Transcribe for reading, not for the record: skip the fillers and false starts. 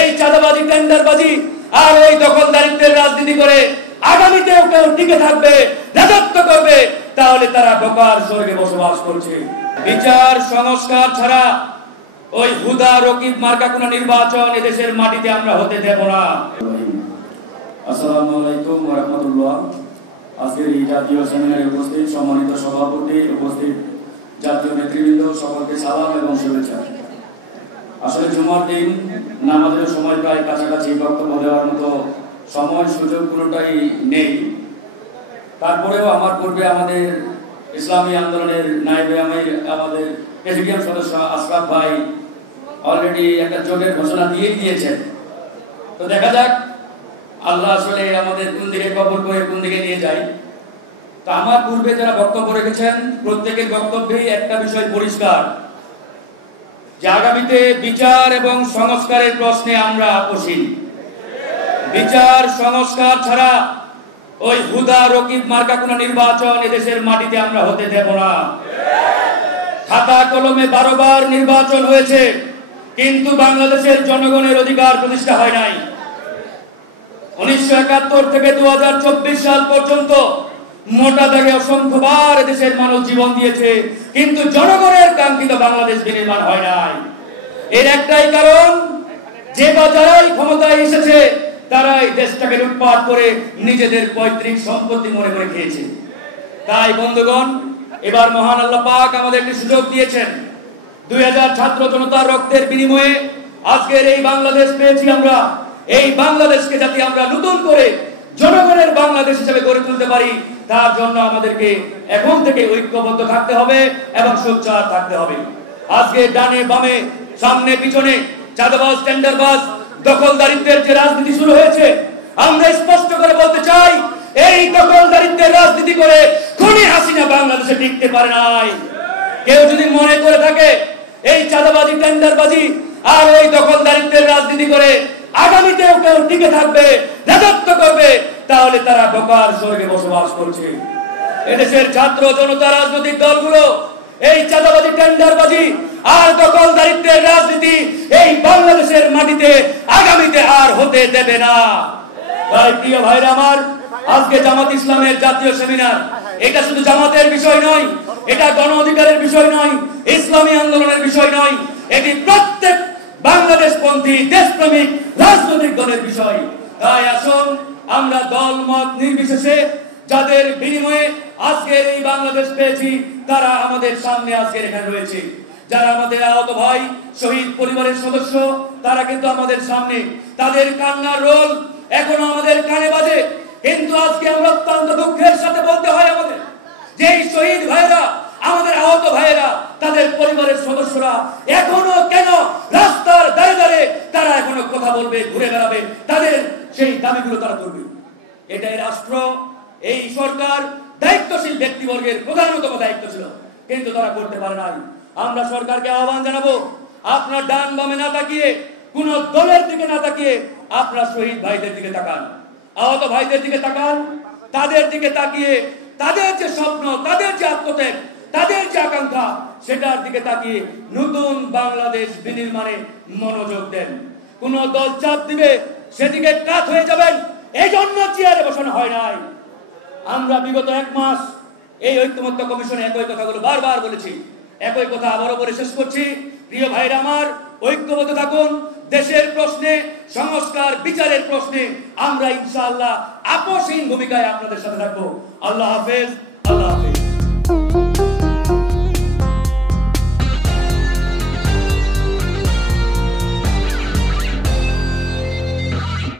এই চাঁদাবাজি, টেন্ডারবাজি আর ওই দখলদারিত্বের রাজনীতি করে আগামীতেও কেউ টিকে থাকবে, রাজত্ব করবে, তাহলে তারা ঢোকার স্বর্গে বসবাস করছে। বিচার সংস্কার ছাড়া ওই হুদা রকিব মার্কা কোন নির্বাচন এদেশের মাটিতে আমরা হতে দেব না। আসসালামু আলাইকুম ওয়া রাহমাতুল্লাহ। আজকের এই জাতীয় সেমিনারে উপস্থিত সম্মানিত সভাপতি, উপস্থিত জাতীয় নেতৃবৃন্দ, সকলকে সালাম এবং শুভেচ্ছা। আসলে জুমার দিন, নামাজের সময় প্রায় কাছাকাছি, বক্তব্য দেওয়ার মতো সময় সুযোগ কোনোটাই নেই। তারপরেও আমার পূর্বে আমাদের ইসলামী আন্দোলনের নায়েবে আমির, আমাদের প্রেসিডিয়াম সদস্য আশরাফ ভাই অলরেডি একটা জোটের ঘোষণা দিয়ে দিয়েছেন। তো দেখা যাক আল্লাহ আসলে আমাদের কোন দিকে কবুল করে কোন দিকে নিয়ে যায়। তো আমার পূর্বে যারা বক্তব্য রেখেছেন প্রত্যেকের বক্তব্যেই একটা বিষয় পরিষ্কার, যে আগামীতে বিচার এবং সংস্কারের প্রশ্নে আমরা আপোষহীন। বিচার সংস্কার ছাড়া ওই হুদা রকিব মার্কা কোন নির্বাচন এদেশের মাটিতে আমরা হতে দেব না। খাতা কলমে 12 বার নির্বাচন হয়েছে, কিন্তু বাংলাদেশের জনগণের অধিকার প্রতিষ্ঠা হয় নাই। 1971 থেকে 2024 সাল পর্যন্ত মোটা দাগে অসংখ্যবার দেশের মানুষ জীবন দিয়েছে, কিন্তু জনগণের কাঙ্ক্ষিত বাংলাদেশ বিনির্মাণ হয় নাই। এর একটাই কারণ, যে বা যারাই ক্ষমতায় এসেছে তারাই দেশটাকে লুটপাট করে নিজেদের পৈতৃক সম্পত্তি মনে করে খেয়েছে। তাই বন্ধুগণ, এবার মহান আল্লাহ পাক আমাদের একটি সুযোগ দিয়েছেন। 2000 ছাত্র জনতার রক্তের বিনিময়ে আজকের এই বাংলাদেশ পেয়েছি আমরা। এই বাংলাদেশকে যাতে আমরা নতুন করে জনগণের বাংলাদেশ হিসেবে গড়ে তুলতে পারি, তার জন্য আমাদেরকে এখন থেকে ঐক্যবদ্ধ থাকতে হবে এবং সোচ্চার থাকতে হবে। আজকে ডানে বামে, সামনে পিছনে চাঁদাবাজ, টেন্ডারবাজ, দখলদারিত্বের যে রাজনীতি শুরু হয়েছে, আমরা স্পষ্ট করে বলতে চাই, এই দখলদারিত্বের রাজনীতি করে খুনি হাসিনা বাংলাদেশে টিকতে পারে নাই। কেউ যদি মনে করে থাকে এই চাঁদাবাজি, টেন্ডারবাজি আর ওই দখলদারিত্বের রাজনীতি করে আগামীতেও কেউ টিকে থাকবে, রাজত্ব করবে, তাহলে তারা ঢোকার স্বর্গে বসবাস করছে। এদেশের ছাত্র জনতা রাজনৈতিক দলগুলো এই চাঁদাবাজি, টেন্ডারবাজি আর দখলদারিত্বের রাজনীতি এই বাংলাদেশের মাটিতে আগামীতে আর হতে দেবে না। তাই প্রিয় ভাইরা আমার, আজকে জামাত ইসলামের জাতীয় সেমিনার, এটা শুধু জামাতের বিষয় নয়, এটা গণ অধিকারের বিষয় নয়, ইসলামী আন্দোলনের বিষয় নয়, এটি প্রত্যেক বাংলাদেশপন্থী দেশপ্রেমিক রাজনৈতিক দলের বিষয়। তাই আসুন আমরা দল মত নির্বিশেষে যাদের বিনিময়ে আজকের এই বাংলাদেশ পেয়েছি, তারা আমাদের সামনে আজকে এখানে রয়েছে। যারা আমাদের আহত ভাই, শহীদ পরিবারের সদস্য, তারা কিন্তু আমাদের সামনে, তাদের কান্নার রোল এখনো আমাদের কানে বাজে। কিন্তু আজকে আমরা অত্যন্ত দুঃখের সাথে বলতে হয় আমাদের, যে এই শহীদ ভাইরা, আমাদের আহত ভাইয়েরা, তাদের পরিবারের সদস্যরা এখনো কেন রাস্তার দাঁড়ে দাঁড়ে তারা এখনো কথা বলবে, ঘুরে বেড়াবে, তাদের সেই দাবিগুলো তারা করবে। এটাই রাষ্ট্র, এই সরকার, দায়িত্বশীল ব্যক্তিবর্গের প্রধানতম দায়িত্ব ছিল, কিন্তু তারা করতে পারে নাই। আমরা সরকারকে আহ্বান জানাবো, আপনার ডান বামে না তাকিয়ে, কোন দলের দিকে না তাকিয়ে আপনার শহীদ ভাইদের দিকে তাকান, আহত ভাইদের দিকে তাকান, তাদের দিকে তাকিয়ে তাদের যে স্বপ্ন, তাদের যে আত্মত্যাগ, তাদের যে আকাঙ্ক্ষা, সেটার দিকে তাকিয়ে নতুন বাংলাদেশ বিনির্মাণে মনোযোগ দেন। কোন দল চাপ দিবে সেদিকে কাত হয়ে যাবেন, এই জন্য চেয়ারে বসানো হয় নাই। আমরা বিগত 1 মাস এই ঐক্যমত্য কমিশনে একই কথাগুলো বারবার বলেছি, একই কথা আবারও বলে শেষ করছি। প্রিয় ভাইরা আমার, ঐক্যবদ্ধ থাকুন। দেশের প্রশ্নে, সংস্কার বিচারের প্রশ্নে আমরা ইনশাআল্লাহ আপোষহীন ভূমিকায় আপনাদের সাথে থাকবো। আল্লাহ হাফেজ, আল্লাহ হাফেজ।